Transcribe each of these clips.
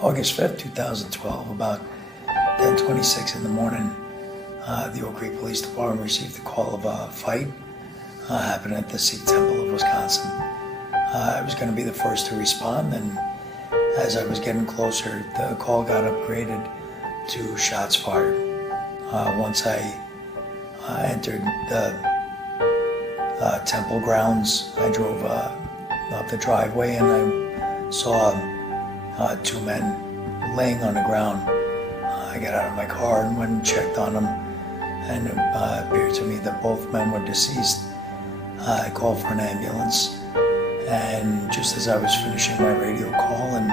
August 5th, 2012, about 10:26 in the morning, the Oak Creek Police Department received a call of a fight happening at the Sikh Temple of Wisconsin. I was going to be the first to respond, and as I was getting closer, the call got upgraded to shots fired. Once I entered the temple grounds, I drove up the driveway and I saw two men laying on the ground. I got out of my car and went and checked on them, and it appeared to me that both men were deceased. I called for an ambulance, and just as I was finishing my radio call and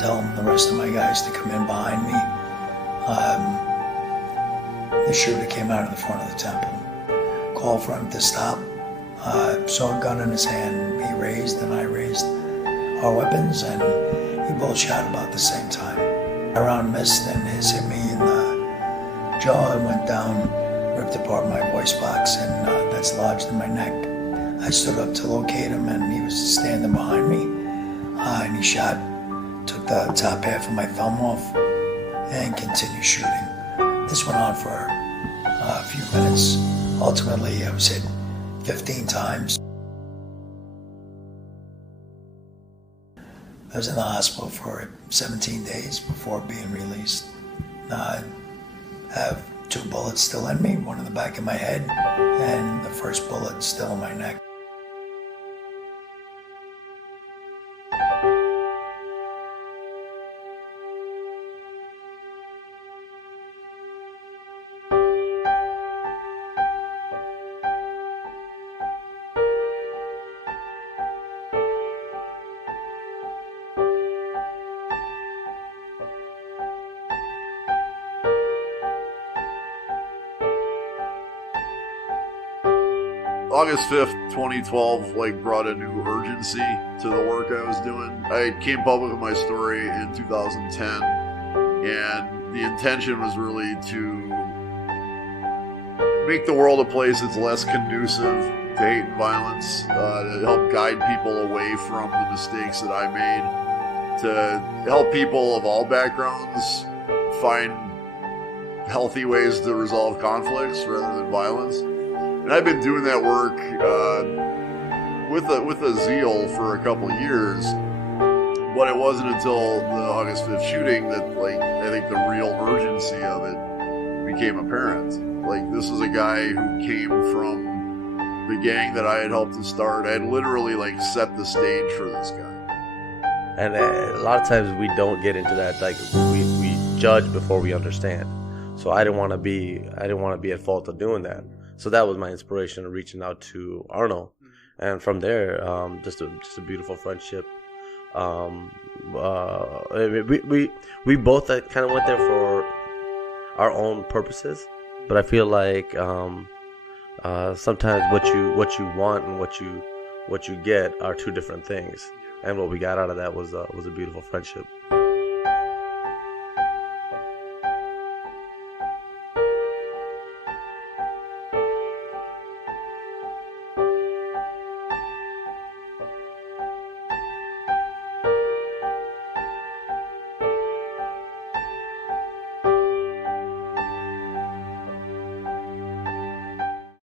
telling the rest of my guys to come in behind me, the shooter came out of the front of the temple. Called for him to stop. Saw a gun in his hand. He raised and I raised our weapons, and we both shot about the same time. A round missed and his hit me in the jaw and went down, ripped apart my voice box, and that's lodged in my neck. I stood up to locate him, and he was standing behind me, and he shot, took the top half of my thumb off, and continued shooting. This went on for a few minutes. Ultimately, I was hit 15 times. I was in the hospital for 17 days before being released. I have 2 bullets still in me, one in the back of my head, and the first bullet still in my neck. August 5th, 2012, brought a new urgency to the work I was doing. I came public with my story in 2010, and the intention was really to make the world a place that's less conducive to hate and violence, to help guide people away from the mistakes that I made, to help people of all backgrounds find healthy ways to resolve conflicts rather than violence. And I've been doing that work with a zeal for a couple of years, but it wasn't until the August 5th shooting that I think the real urgency of it became apparent. This is a guy who came from the gang that I had helped to start. I had literally set the stage for this guy. And a lot of times we don't get into that. We judge before we understand. So I didn't want to be at fault of doing that. So that was my inspiration of reaching out to Arno, and from there, just a beautiful friendship. We both kind of went there for our own purposes, but I feel like sometimes what you want and what you get are two different things. And what we got out of that was a beautiful friendship.